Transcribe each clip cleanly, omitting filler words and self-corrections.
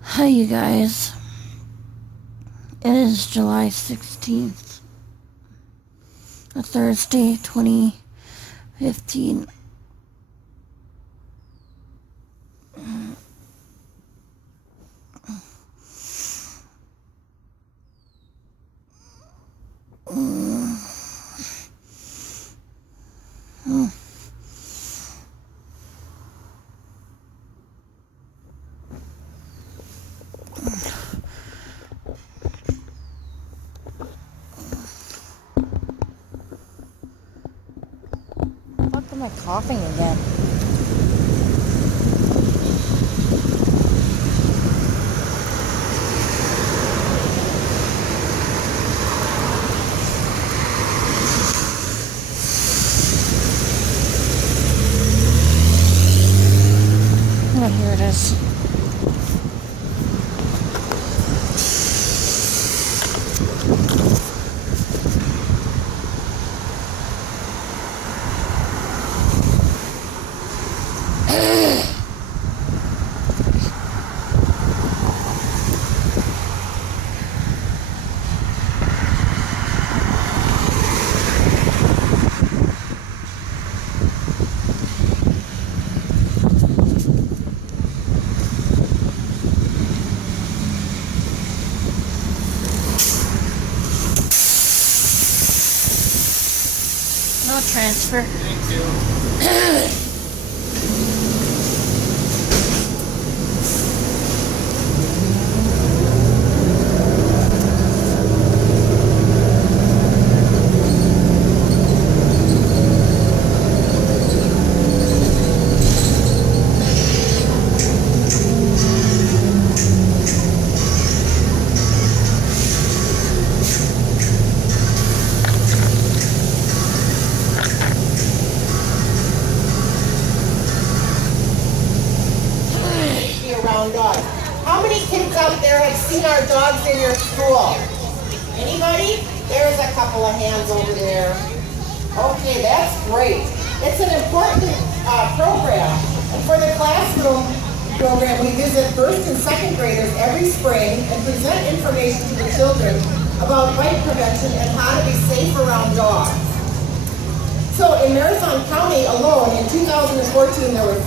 Hi, you guys. It is July 16th, a Thursday, 2015. Fuck, am I coughing again? Oh, here it is. No transfer. Thank you. Around dogs. How many kids out there have seen our dogs in your school? Anybody? There's a couple of hands over there. Okay, that's great. It's an important program. And for the classroom program, we visit first and second graders every spring and present information to the children about bite prevention and how to be safe around dogs. So in Marathon County alone, in 2014, there were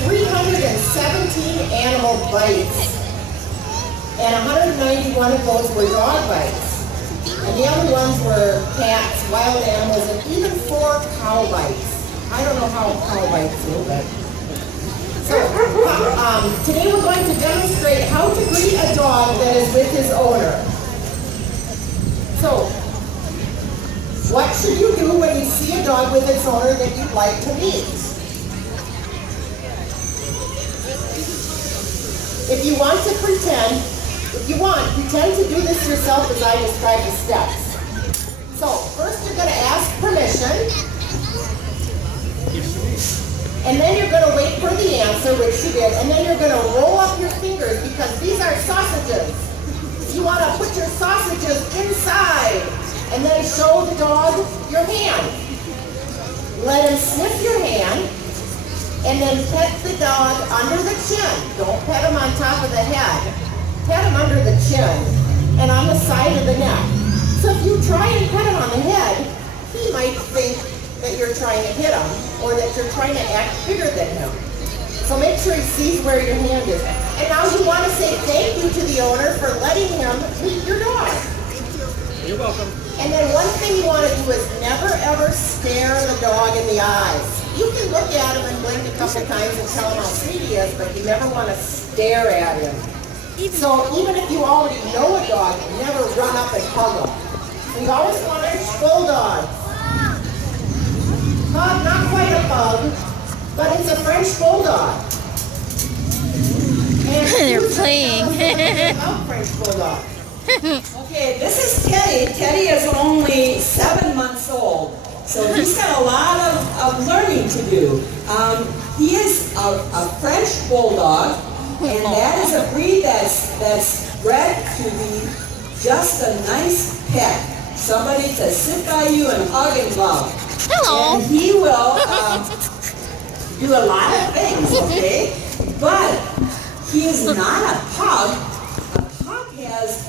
317 animal bites, and 191 of those were dog bites. And the other ones were cats, wild animals, and even 4 cow bites. I don't know how cow bites do, but... So, today we're going to demonstrate how to greet a dog that is with his owner. So, what should you do when you see a dog with its owner that you'd like to meet? If you want, pretend to do this yourself as I describe the steps. So, first you're going to ask permission, and then you're going to wait for the answer, which you did, and then you're going to roll up your fingers because these are sausages. You want to put your sausages inside, and then show the dog your hand. Let him sniff your hand, and then pet the dog under the chin. Don't pet him on top of the head. Pet him under the chin and on the side of the neck. So if you try and pet him on the head, he might think that you're trying to hit him or that you're trying to act bigger than him. So make sure he sees where your hand is. And now you want to say thank you to the owner for letting him meet your dog. You're welcome. And then one thing you want to do is never ever stare the dog in the eyes. You can look at him and blink a couple times and tell him how sweet he is, but you never want to stare at him. So even if you already know a dog, never run up and hug him. So you always want French bulldogs. Pug, not quite a pug, but it's a French bulldog. They're playing. French bulldog. Okay, this is Teddy. Teddy is only 7 months old, so he's got a lot of learning to do. He is a French bulldog, and that is a breed that's bred to be just a nice pet. Somebody to sit by you and hug and love. Hello. And he will do a lot of things, okay? But he is not a pug. A pug has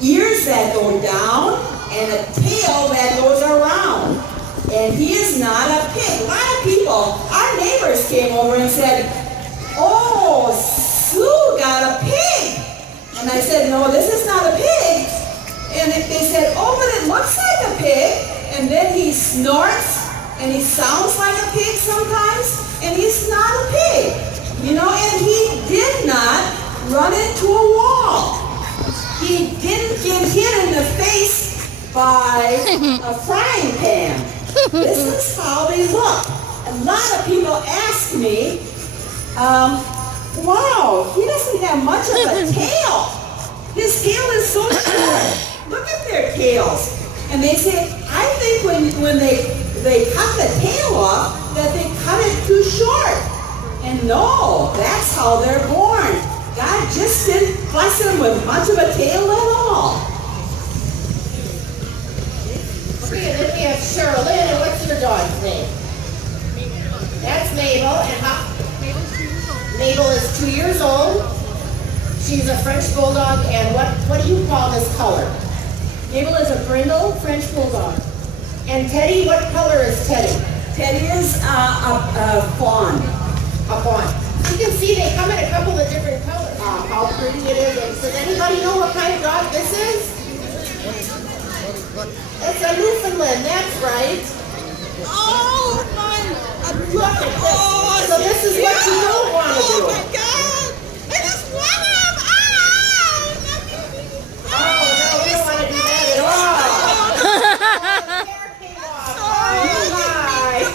ears that go down and a tail that goes around. And he is not a pig. A lot of people, our neighbors came over and said, "Oh, Sue got a pig." And I said, "No, this is not a pig." And they said, "Oh, but it looks like a pig." And then he snorts and he sounds like a pig sometimes, and he's not a pig. You know, and he did not run into a wall. He didn't get hit in the face by a frying pan. This is how they look. A lot of people ask me, wow, he doesn't have much of a tail. His tail is so short. Look at their tails. And they say, I think when they cut the tail off, that they cut it too short. And no, that's how they're born. God just didn't bless them with much of a tail at all. Okay, and then we have Sherilyn, and what's your dog's name? That's Mabel, and Mabel is 2 years old. She's a French Bulldog, and what do you call this color? Mabel is a brindle French Bulldog. And Teddy, what color is Teddy? Teddy is a fawn. A fawn. You can see they come in a couple of different colors. How pretty it is. And does anybody know what kind of dog this is? It's a Newfoundland, that's right. Oh, my. Look at this. So this is what you don't want to do. God. I just want him. Oh, no, we don't want to do that at all. Oh, the hair came off. Oh, my.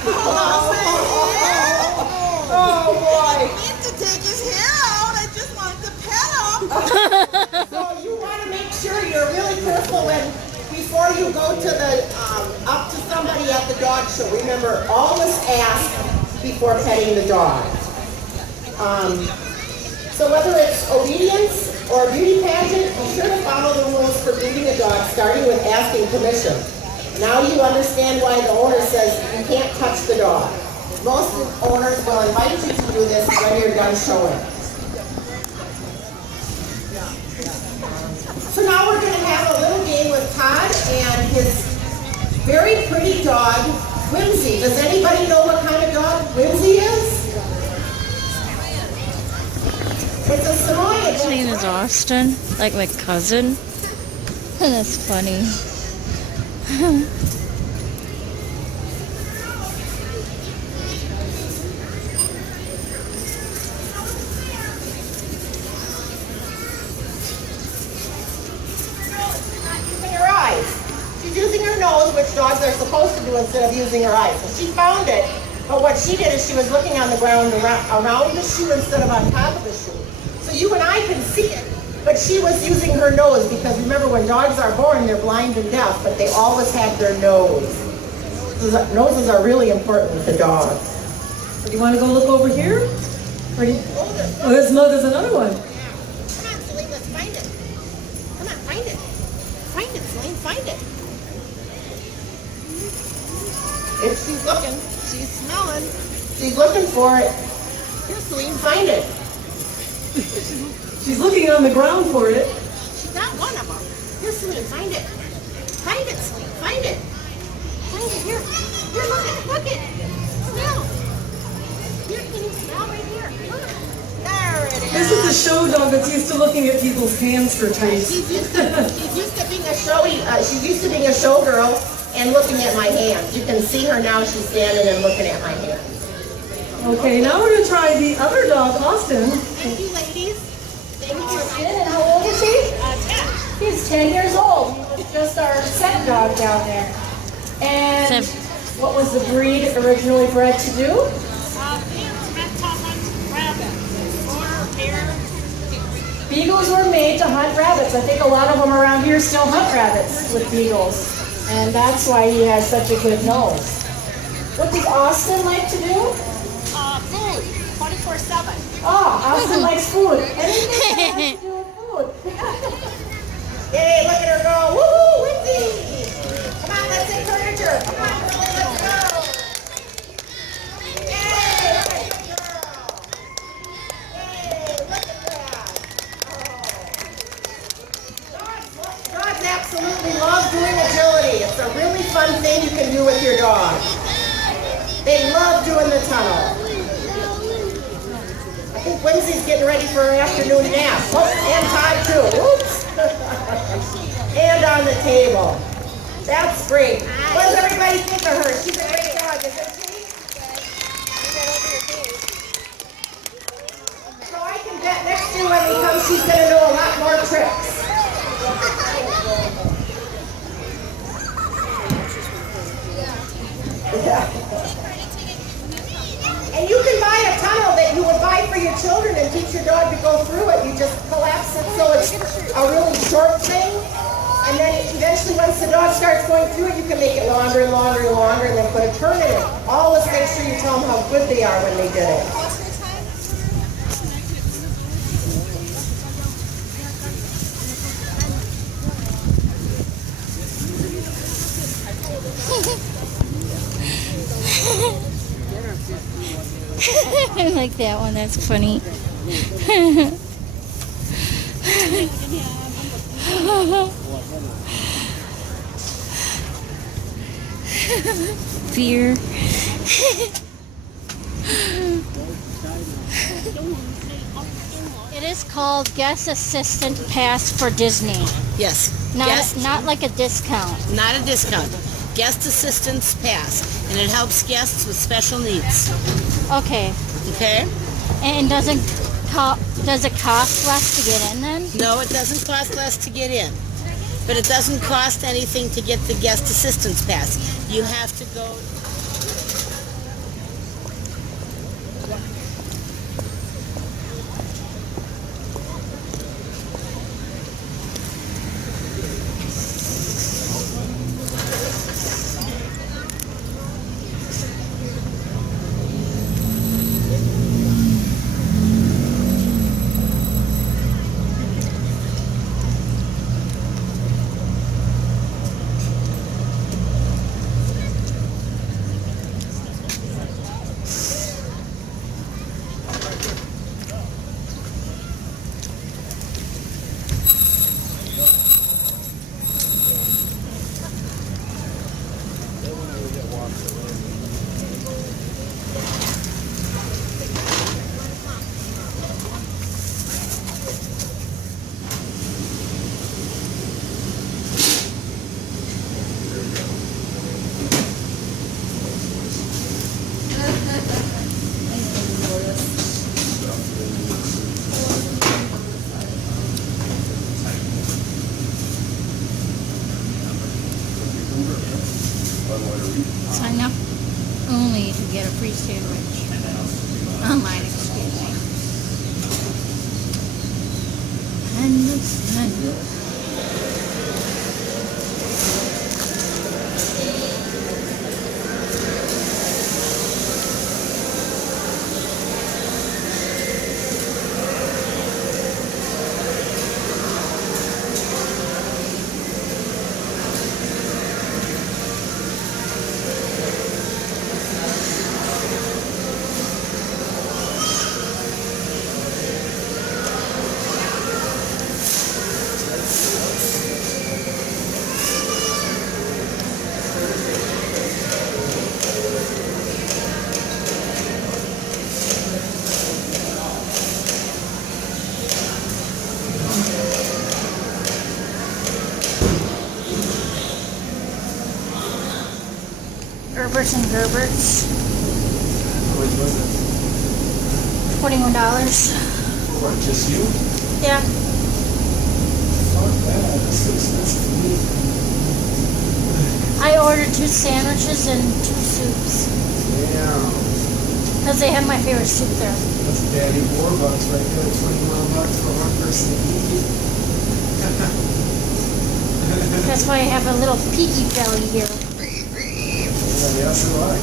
Oh, boy. To take his hair out. I just want to pet him. So you want to make sure you're really careful before you go to the up to somebody at the dog show. Remember, always ask before petting the dog. So whether it's obedience or a beauty pageant, be sure to follow the rules for breeding a dog, starting with asking permission. Now you understand why the owner says you can't touch the dog. Most owners will invite you to do this when you're done showing. So now we're going to have a little game with Todd and his very pretty dog, Whimsy. Does anybody know what kind of dog Whimsy is? It's a Samoyed. His name is Austin, like my cousin. That's funny. Using her eyes. She's using her nose, which dogs are supposed to do instead of using her eyes. So she found it, but what she did is she was looking on the ground around the shoe instead of on top of the shoe. So you and I can see it, but she was using her nose because remember when dogs are born, they're blind and deaf, but they always have their nose. Noses are really important to dogs. Do you want to go look over here? Or do you... Oh, there's another one. Come on, Celine, let's find it. Come on, find it. Find it, Celine, find it. If she's looking, she's smelling. She's looking for it. Here, Celine, find it. She's looking on the ground for it. She got one of them. Here, Celine, find it. Find it, Celine, find it. Find it, here. Here, look it. Smell. Here, can you smell right here? Look. There it is. This is a show dog that's used to looking at people's hands for taste. She's used to being a she's used to being a showgirl and looking at my hands. You can see her now. She's standing and looking at my hands. Okay, now we're going to try the other dog, Austin. Thank you, ladies. Thank you. And how old is he? 10. He's 10 years old. He was just our set dog down there. And what was the breed originally bred to do? Beagles were made to hunt rabbits. I think a lot of them around here still hunt rabbits with beagles. And that's why he has such a good nose. What does Austin like to do? Food. 24/7. Oh, Austin likes food. Anything that has to do with food. Yay, look at her go. Woohoo, Whitney. Come on, let's encourage her. Come on, girlie, let's go. Yay. Whimsy's getting ready for her afternoon nap. Oh, and Todd too. Oops. And on the table. That's great. What does everybody think of her? She's a great dog, isn't she? So I can bet next year when we come, she's going to know a lot more tricks. Yeah. And you can buy a tunnel that you would buy for your children and teach your dog to go through it. You just collapse it so it's a really short thing. And then eventually once the dog starts going through it, you can make it longer and longer and longer and then put a turn in it. Always make sure you tell them how good they are when they did it. I like that one. That's funny. Fear. It is called Guest Assistant Pass for Disney. Yes. Not like a discount. Not a discount. Guest Assistance Pass. And it helps guests with special needs. Okay. Okay? And does it cost less to get in then? No, it doesn't cost less to get in. But it doesn't cost anything to get the Guest Assistance Pass. You have to go... Sign up only to get a free sandwich. Online, excuse me. And Gerberts and Gerberts. $21. What, just you? Yeah. Fuck that, that's so expensive for me. I ordered 2 sandwiches and 2 soups. Damn. Because they have my favorite soup there. That's daddy $4 right there, $21 for one person to eat. That's why I have a little peaky belly here. Yeah, so do I.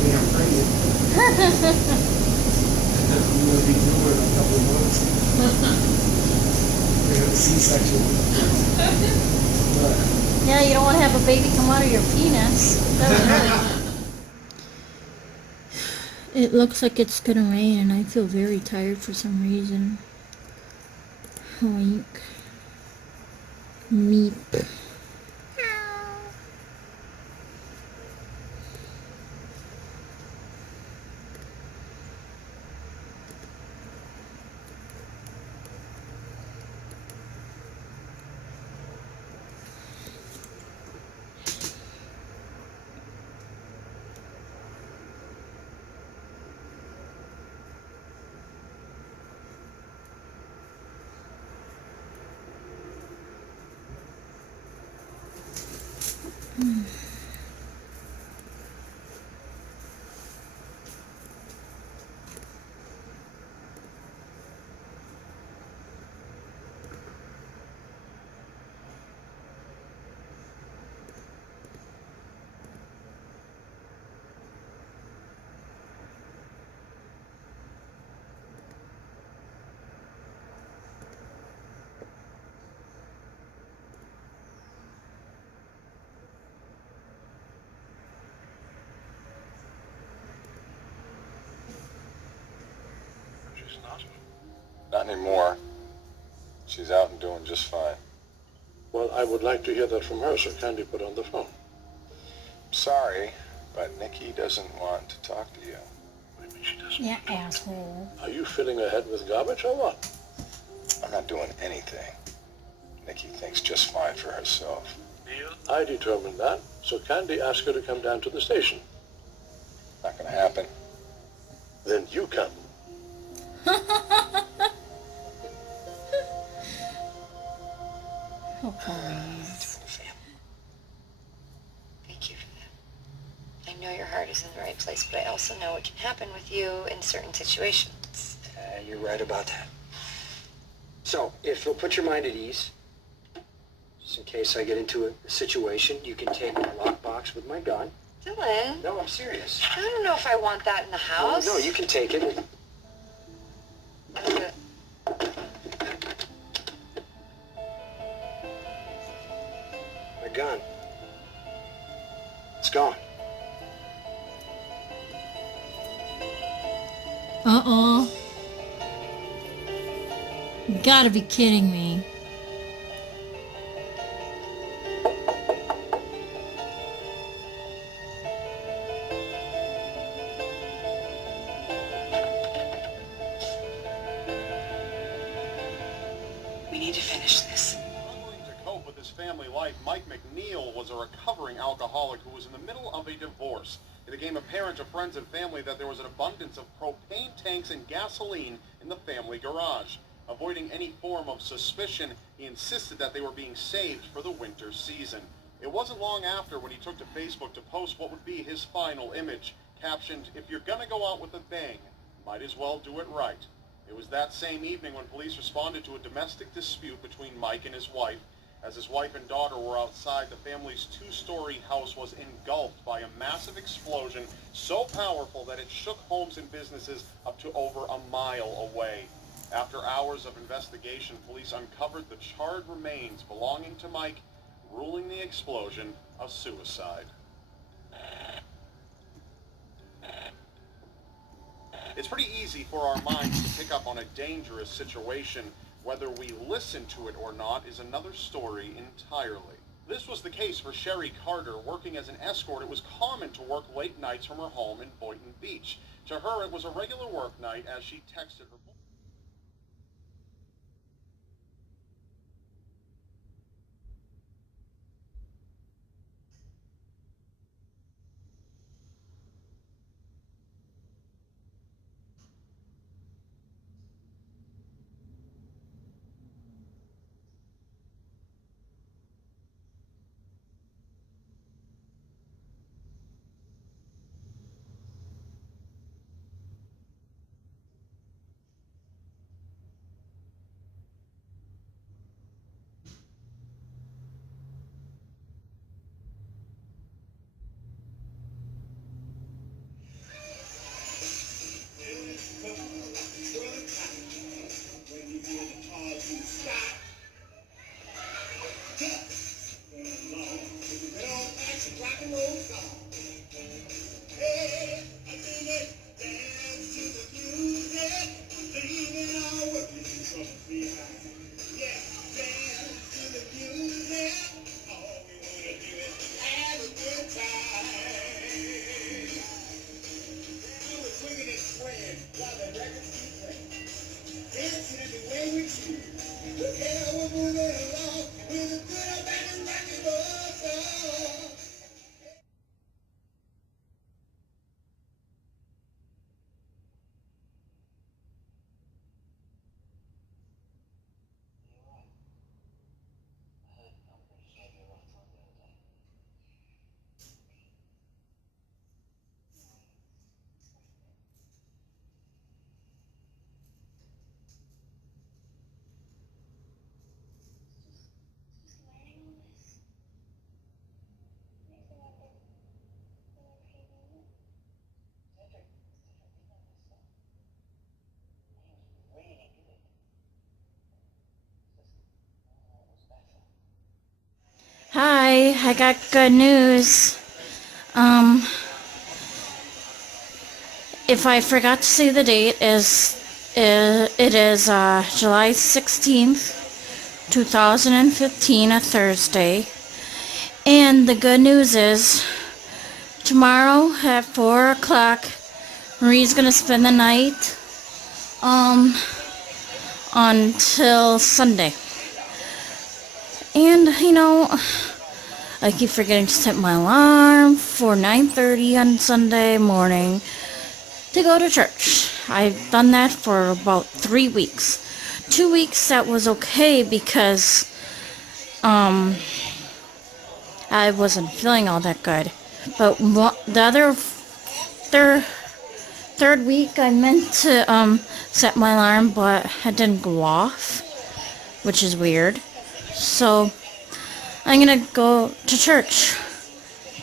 Damn pretty. I'm gonna be doing in a couple of months. We have a C-section. But Yeah, you don't want to have a baby come out of your penis. That would hurt. It looks like it's gonna rain and I feel very tired for some reason. Hoink. Meep. She's not. Not anymore. She's out and doing just fine. Well, I would like to hear that from her, so kindly put on the phone. Sorry, but Nikki doesn't want to talk to you. What do you mean she doesn't? Yeah, asshole. Are you filling her head with garbage or what? I'm not doing anything. Nikki thinks just fine for herself. I determined that, so kindly ask her to come down to the station. Not gonna happen. Then you come. Oh, please. Thank you for that. I know your heart is in the right place, but I also know what can happen with you in certain situations. You're right about that. So, if you'll put your mind at ease, just in case I get into a situation, you can take my lockbox with my gun. Dylan, No, I'm serious. I don't know if I want that in the house. No, you can take it. Okay. My gun. It's gone. Uh-oh. You gotta be kidding me. We need to finish this. Struggling to cope with his family life, Mike McNeil was a recovering alcoholic who was in the middle of a divorce. It became apparent to friends and family that there was an abundance of propane tanks and gasoline in the family garage. Avoiding any form of suspicion, he insisted that they were being saved for the winter season. It wasn't long after when he took to Facebook to post what would be his final image, captioned, "If you're gonna go out with a bang, might as well do it right." It was that same evening when police responded to a domestic dispute between Mike and his wife. As his wife and daughter were outside, the family's two-story house was engulfed by a massive explosion so powerful that it shook homes and businesses up to over a mile away. After hours of investigation, police uncovered the charred remains belonging to Mike, ruling the explosion a suicide. It's pretty easy for our minds to pick up on a dangerous situation. Whether we listen to it or not is another story entirely. This was the case for Sherry Carter. Working as an escort, it was common to work late nights from her home in Boynton Beach. To her, it was a regular work night as she texted her I got good news. If I forgot to say the date, it is July 16th, 2015, a Thursday. And the good news is, tomorrow at 4 o'clock, Marie's gonna spend the night until Sunday. And, you know, I keep forgetting to set my alarm for 9:30 on Sunday morning to go to church. I've done that for about 3 weeks. 2 weeks that was okay because I wasn't feeling all that good. But the other third week I meant to set my alarm, but it didn't go off, which is weird. So I'm gonna go to church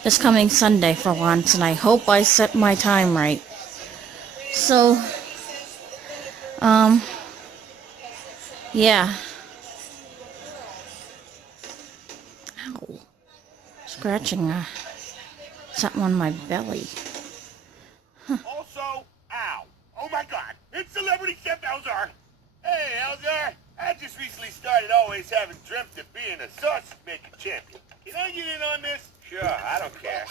this coming Sunday for once, and I hope I set my time right. So, yeah. Ow. Scratching something on my belly. Also, ow. Oh my god, it's Celebrity Chef Elzar. Hey, Elzar. I just recently started always having dreamt of being a sausage making champion. Can I get in on this? Sure, I don't care.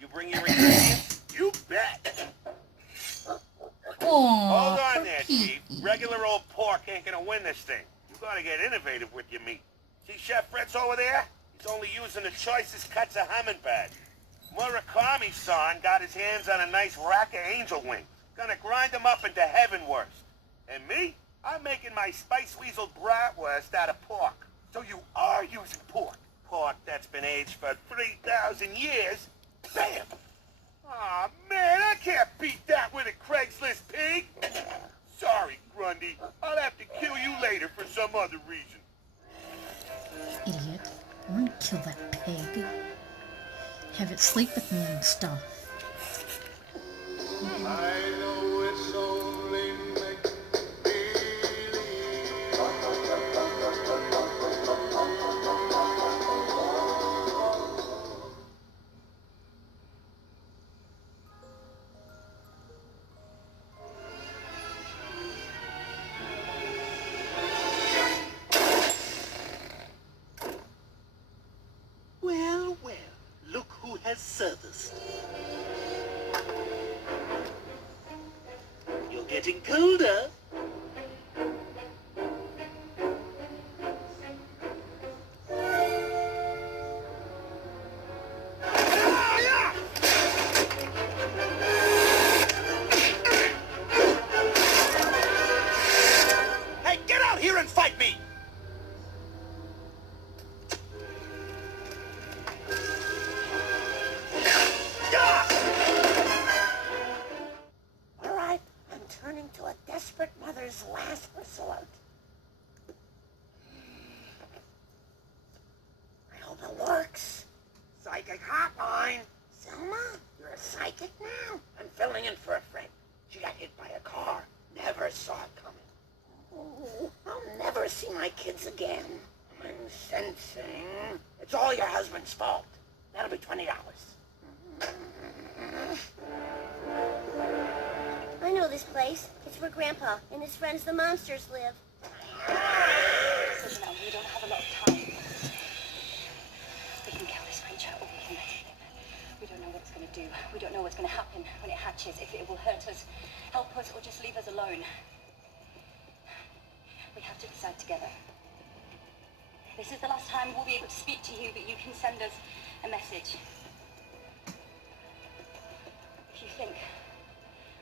You bring your ingredients? You bet. Hold on there, Chief. Regular old pork ain't gonna win this thing. You gotta get innovative with your meat. See Chef Fritz over there? He's only using the choicest cuts of hummingbird. Murakami-san got his hands on a nice rack of angel wings. Gonna grind them up into heavenwurst. And me? I'm making my Spice Weasel bratwurst out of pork. So you are using pork. Pork that's been aged for 3,000 years. Bam! Aw, man, I can't beat that with a Craigslist pig. Sorry, Grundy. I'll have to kill you later for some other reason. Idiot. I want to kill that pig. Have it sleep with me and stuff. I know it's only well, look who has serviced. You're getting colder. Hey, get out here and fight me! All right, I'm turning to a desperate mother's last resort. I hope it works. Psychic hotline! Selma, you're a psychic now? I'm filling in for a friend. She got hit by a car. Never saw it coming. Oh, I'll never see my kids again. I'm sensing. It's all your husband's fault. That'll be $20. I know this place. It's where Grandpa and his friends, the monsters, live. Listen, we don't have a lot of time. We can kill this creature or we can let it live. We don't know what it's going to do. We don't know what's going to happen when it hatches, if it will hurt us, help us, or just leave us alone. We have to decide together. This is the last time we'll be able to speak to you, but you can send us a message. If you think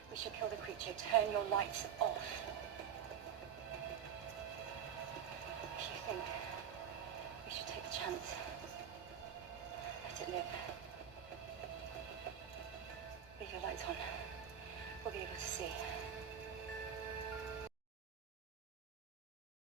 we should kill the creature, turn your lights off. If you think we should take the chance, let it live. Leave your lights on. We'll be able to see.